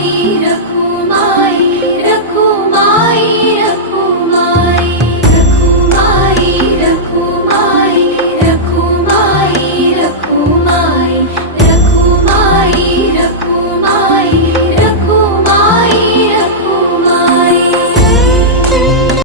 freedom.